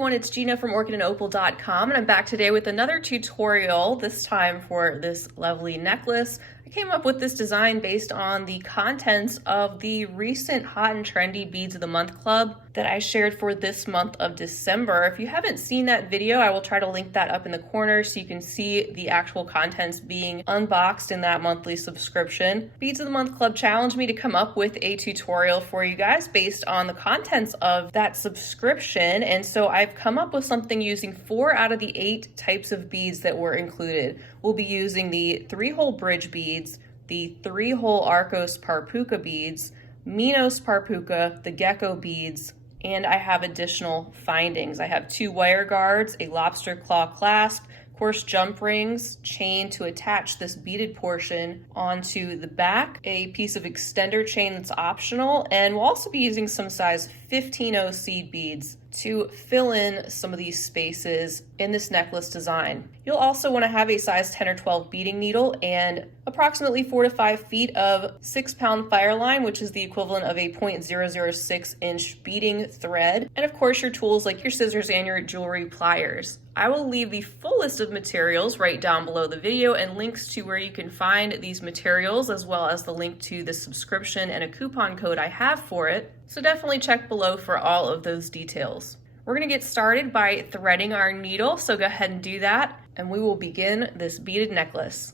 everyone, it's Gina from orchidandopal.com, and I'm back today with another tutorial, this time for this lovely necklace. I came up with this design based on the contents of the recent Hot and Trendy Beads of the Month Club that I shared for this month of December. If you haven't seen that video, I will try to link that up in the corner so you can see the actual contents being unboxed in that monthly subscription. Beads of the Month Club challenged me to come up with a tutorial for you guys based on the contents of that subscription, and so I've come up with something using 4 out of the 8 types of beads that were included. We'll be using the 3-hole bridge beads, the 3-hole Arcos Puca beads, Minos Puca, the Gekko beads, and I have additional findings. I have 2 wire guards, a lobster claw clasp, coarse jump rings, chain to attach this beaded portion onto the back, a piece of extender chain that's optional, and we'll also be using some size 15-0 seed beads to fill in some of these spaces in this necklace design. You'll also want to have a size 10 or 12 beading needle and approximately 4 to 5 feet of 6-pound Fireline, which is the equivalent of a 0.006 inch beading thread, and of course your tools like your scissors and your jewelry pliers. I will leave the full list of materials right down below the video and links to where you can find these materials, as well as the link to the subscription and a coupon code I have for it. So definitely check below for all of those details. We're going to get started by threading our needle, so go ahead and do that, and we will begin this beaded necklace.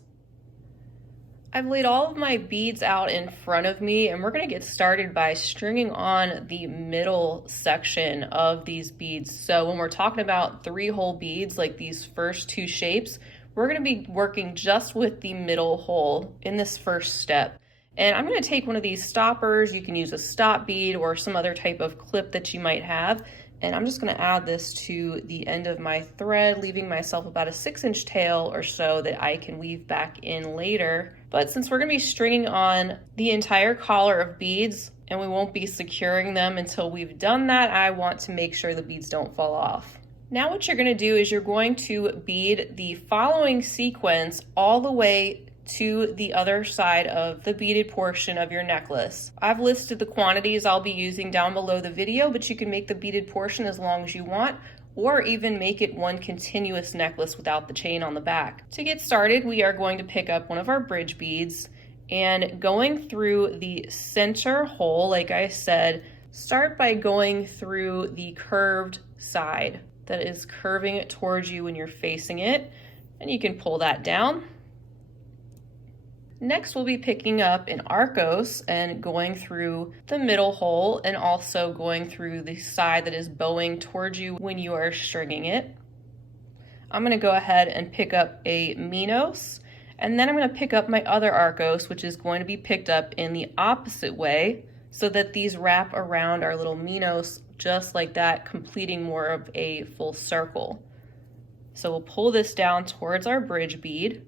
I've laid all of my beads out in front of me, and we're going to get started by stringing on the middle section of these beads. So when we're talking about 3-hole beads, like these first 2 shapes, we're going to be working just with the middle hole in this first step. And I'm going to take one of these stoppers. You can use a stop bead or some other type of clip that you might have. And I'm just going to add this to the end of my thread, leaving myself about a 6-inch tail or so that I can weave back in later. But since we're going to be stringing on the entire collar of beads and we won't be securing them until we've done that, I want to make sure the beads don't fall off. Now what you're going to do is you're going to bead the following sequence all the way to the other side of the beaded portion of your necklace. I've listed the quantities I'll be using down below the video, but you can make the beaded portion as long as you want, or even make it one continuous necklace without the chain on the back. To get started, we are going to pick up one of our bridge beads and going through the center hole, like I said, start by going through the curved side that is curving it towards you when you're facing it, and you can pull that down. Next, we'll be picking up an Arcos and going through the middle hole and also going through the side that is bowing towards you when you are stringing it. I'm going to go ahead and pick up a Minos, and then I'm going to pick up my other Arcos, which is going to be picked up in the opposite way so that these wrap around our little Minos just like that, completing more of a full circle. So we'll pull this down towards our bridge bead.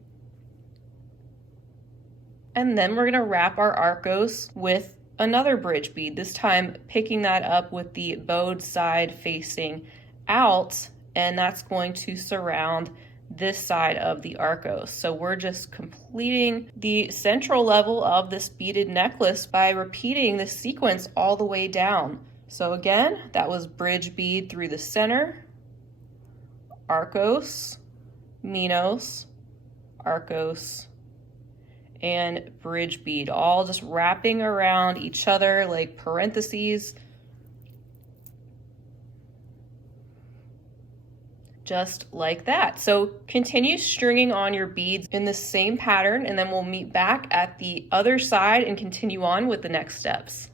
And then we're going to wrap our Arcos with another bridge bead, this time picking that up with the bowed side facing out, and that's going to surround this side of the Arcos. So we're just completing the central level of this beaded necklace by repeating this sequence all the way down. So again, that was bridge bead through the center, Arcos, Minos, Arcos, and bridge bead, all just wrapping around each other like parentheses, just like that. So continue stringing on your beads in the same pattern, and then we'll meet back at the other side and continue on with the next steps.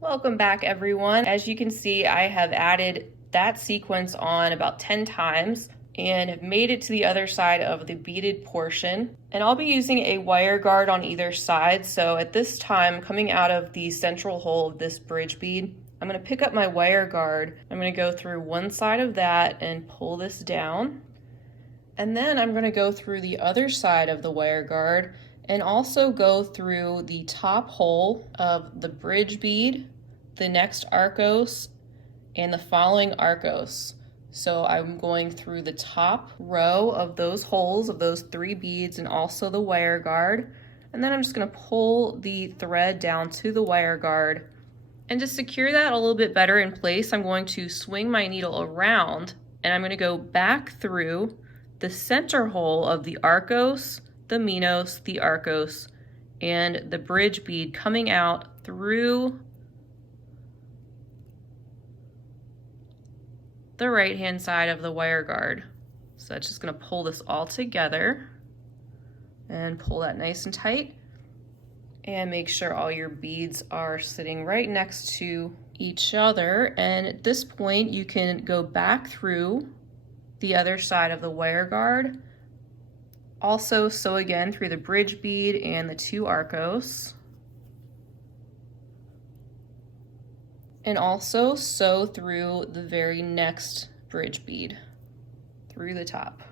Welcome back, everyone. As you can see, I have added that sequence on about 10 times and have made it to the other side of the beaded portion. And I'll be using a wire guard on either side. So at this time, coming out of the central hole of this bridge bead, I'm going to pick up my wire guard. I'm going to go through one side of that and pull this down. And then I'm going to go through the other side of the wire guard and also go through the top hole of the bridge bead, the next Arcos, and the following Arcos. So I'm going through the top row of those holes of those 3 beads and also the wire guard. And then I'm just going to pull the thread down to the wire guard And to secure that a little bit better in place, I'm going to swing my needle around and I'm going to go back through the center hole of the Arcos, the Minos, the Arcos, and the bridge bead, coming out through the right-hand side of the wire guard. So that's just going to pull this all together and pull that nice and tight, and make sure all your beads are sitting right next to each other. And at this point, you can go back through the other side of the wire guard. Also sew again through the bridge bead and the 2 Arcos. And also sew through the very next bridge bead through the top.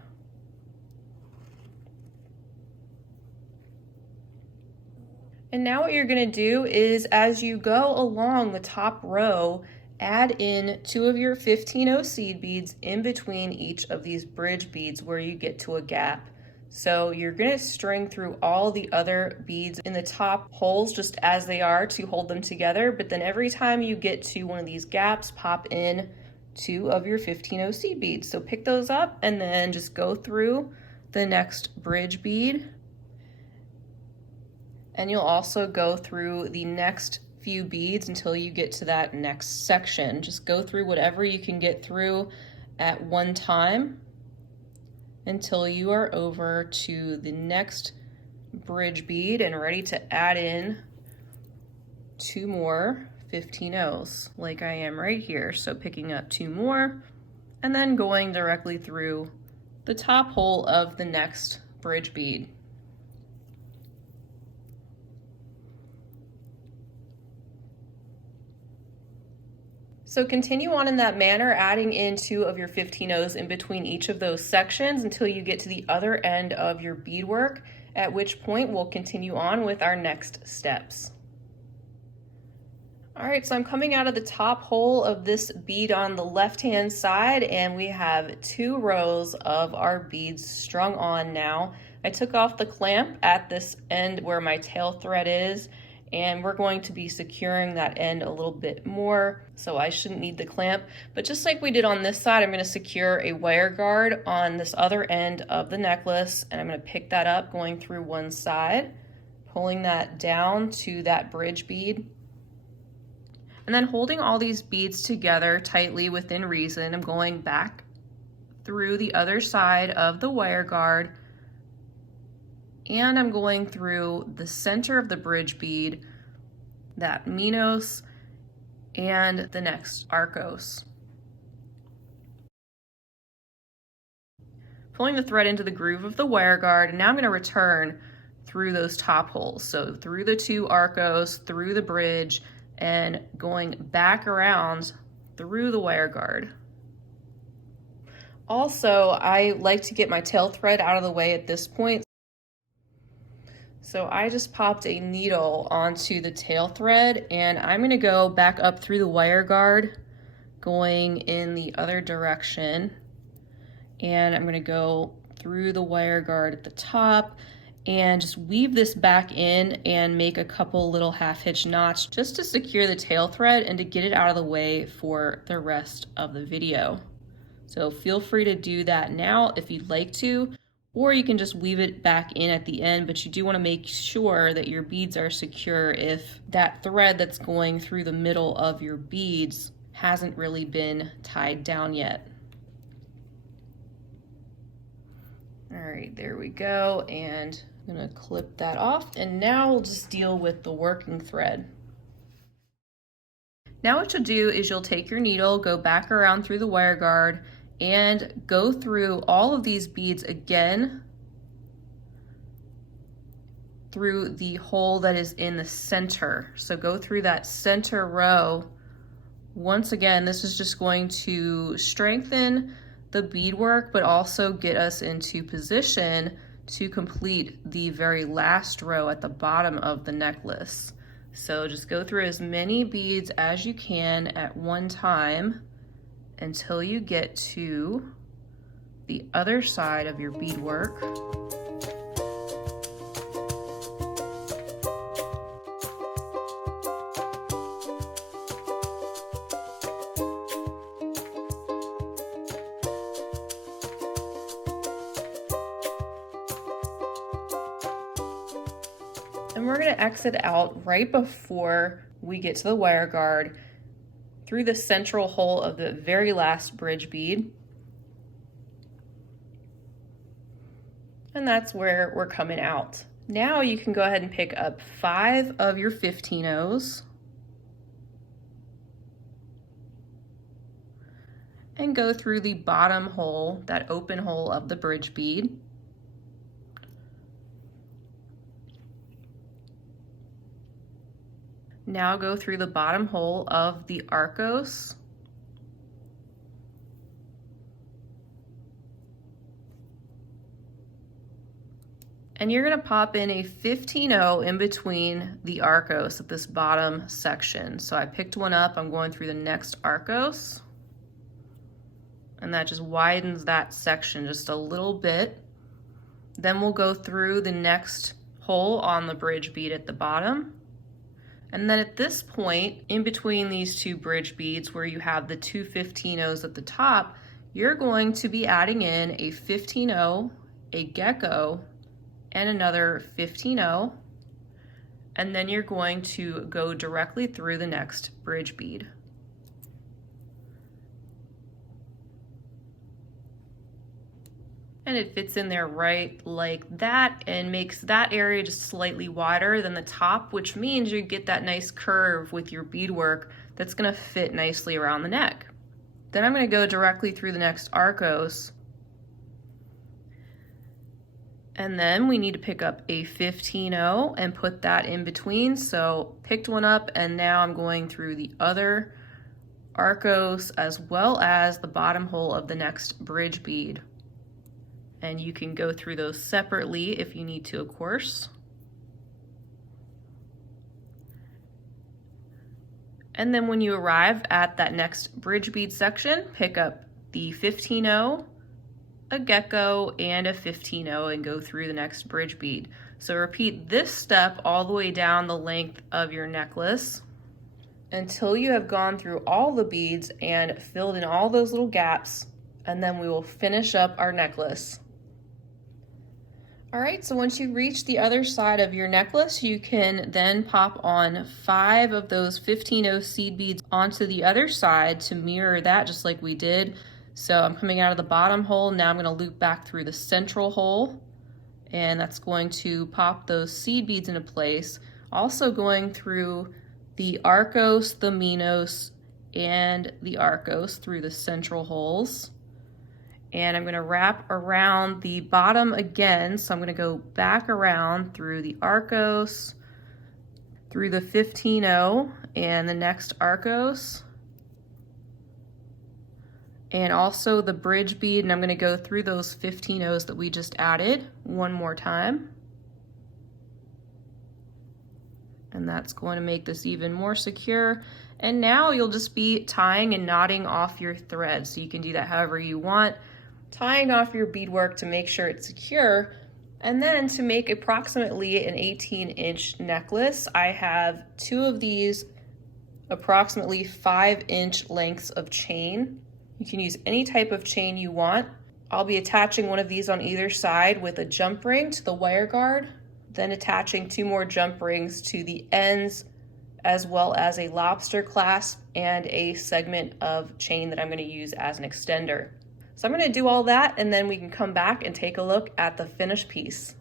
And now what you're going to do is, as you go along the top row, add in 2 of your 15-0 seed beads in between each of these bridge beads where you get to a gap. So you're going to string through all the other beads in the top holes just as they are to hold them together, but then every time you get to one of these gaps, pop in 2 of your 15-0 seed beads. So pick those up and then just go through the next bridge bead. And you'll also go through the next few beads until you get to that next section. Just go through whatever you can get through at one time until you are over to the next bridge bead and ready to add in 2 more 15-0s like I am right here. So picking up 2 more and then going directly through the top hole of the next bridge bead. So continue on in that manner, adding in 2 of your 15-0s in between each of those sections until you get to the other end of your beadwork, at which point we'll continue on with our next steps. All right, so I'm coming out of the top hole of this bead on the left-hand side, and we have 2 rows of our beads strung on now. I took off the clamp at this end where my tail thread is, and we're going to be securing that end a little bit more, so I shouldn't need the clamp. But just like we did on this side, I'm going to secure a wire guard on this other end of the necklace, and I'm going to pick that up going through one side, pulling that down to that bridge bead, and then holding all these beads together tightly within reason. I'm going back through the other side of the wire guard, and I'm going through the center of the bridge bead, that Minos, and the next Arcos. Pulling the thread into the groove of the wire guard, and now I'm going to return through those top holes. So through the 2 Arcos, through the bridge, and going back around through the wire guard. Also, I like to get my tail thread out of the way at this point. So I just popped a needle onto the tail thread, and I'm going to go back up through the wire guard going in the other direction, and I'm going to go through the wire guard at the top and just weave this back in and make a couple little half hitch knots just to secure the tail thread and to get it out of the way for the rest of the video. So feel free to do that now if you'd like to, or you can just weave it back in at the end, but you do want to make sure that your beads are secure if that thread that's going through the middle of your beads hasn't really been tied down yet. All right, there we go, and I'm gonna clip that off, and now we'll just deal with the working thread. Now what you'll do is you'll take your needle, go back around through the wire guard, and go through all of these beads again through the hole that is in the center. So go through that center row. Once again, this is just going to strengthen the beadwork, but also get us into position to complete the very last row at the bottom of the necklace. So just go through as many beads as you can at one time until you get to the other side of your beadwork. Then we're going to exit out right before we get to the wire guard through the central hole of the very last bridge bead. And that's where we're coming out. Now you can go ahead and pick up 5 of your 15-0s and go through the bottom hole, that open hole of the bridge bead. Now go through the bottom hole of the Arcos. And you're gonna pop in a 15-0 in between the Arcos at this bottom section. So I picked one up, I'm going through the next Arcos. And that just widens that section just a little bit. Then we'll go through the next hole on the bridge bead at the bottom. And then at this point, in between these two bridge beads where you have the two 15-0s at the top, you're going to be adding in a 15-0, a Gekko, and another 15-0, and then you're going to go directly through the next bridge bead. And it fits in there right like that and makes that area just slightly wider than the top, which means you get that nice curve with your beadwork that's gonna fit nicely around the neck. Then I'm gonna go directly through the next Arcos. And then we need to pick up a 15-0 and put that in between. So picked one up and now I'm going through the other Arcos as well as the bottom hole of the next bridge bead. And you can go through those separately if you need to, of course. And then when you arrive at that next bridge bead section, pick up the 15-0, a Gekko, and a 15-0 and go through the next bridge bead. So repeat this step all the way down the length of your necklace until you have gone through all the beads and filled in all those little gaps, and then we will finish up our necklace. All right, so once you reach the other side of your necklace, you can then pop on 5 of those 15-0 seed beads onto the other side to mirror that just like we did. So I'm coming out of the bottom hole, now I'm gonna loop back through the central hole, and that's going to pop those seed beads into place. Also going through the Arcos, the Minos, and the Arcos through the central holes. And I'm gonna wrap around the bottom again. So I'm gonna go back around through the Arcos, through the 15-0 and the next Arcos, and also the bridge bead, and I'm gonna go through those 15-0s that we just added one more time. And that's going to make this even more secure. And now you'll just be tying and knotting off your thread. So you can do that however you want. Tying off your beadwork to make sure it's secure. And then to make approximately an 18-inch necklace, I have 2 of these approximately 5-inch lengths of chain. You can use any type of chain you want. I'll be attaching one of these on either side with a jump ring to the wire guard, then attaching 2 more jump rings to the ends, as well as a lobster clasp and a segment of chain that I'm going to use as an extender. So I'm going to do all that, and then we can come back and take a look at the finished piece.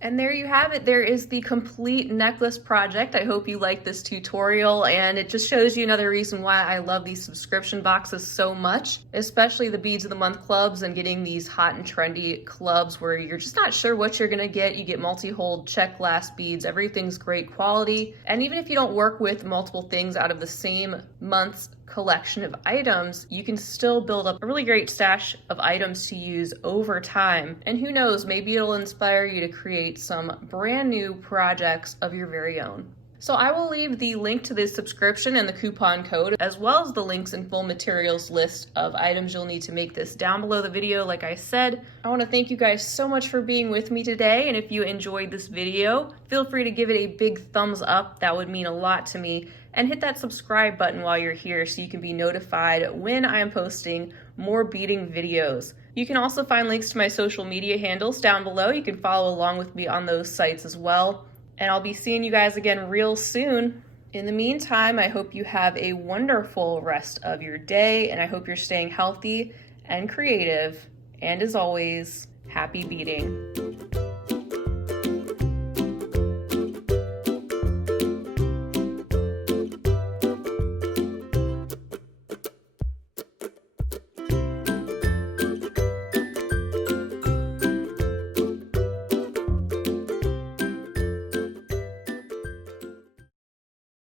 And there you have it. There is the complete necklace project. I hope you like this tutorial, and it just shows you another reason why I love these subscription boxes so much, especially the Beads of the Month clubs and getting these hot and trendy clubs where you're just not sure what you're gonna get. You get multi-hold check glass beads, everything's great quality. And even if you don't work with multiple things out of the same month's collection of items, you can still build up a really great stash of items to use over time. And who knows, maybe it'll inspire you to create some brand new projects of your very own. So I will leave the link to this subscription and the coupon code, as well as the links and full materials list of items you'll need to make this down below the video. Like I said, I want to thank you guys so much for being with me today. And if you enjoyed this video, feel free to give it a big thumbs up. That would mean a lot to me. And hit that subscribe button while you're here so you can be notified when I am posting more beading videos. You can also find links to my social media handles down below. You can follow along with me on those sites as well. And I'll be seeing you guys again real soon. In the meantime, I hope you have a wonderful rest of your day, and I hope you're staying healthy and creative. And as always, happy beading.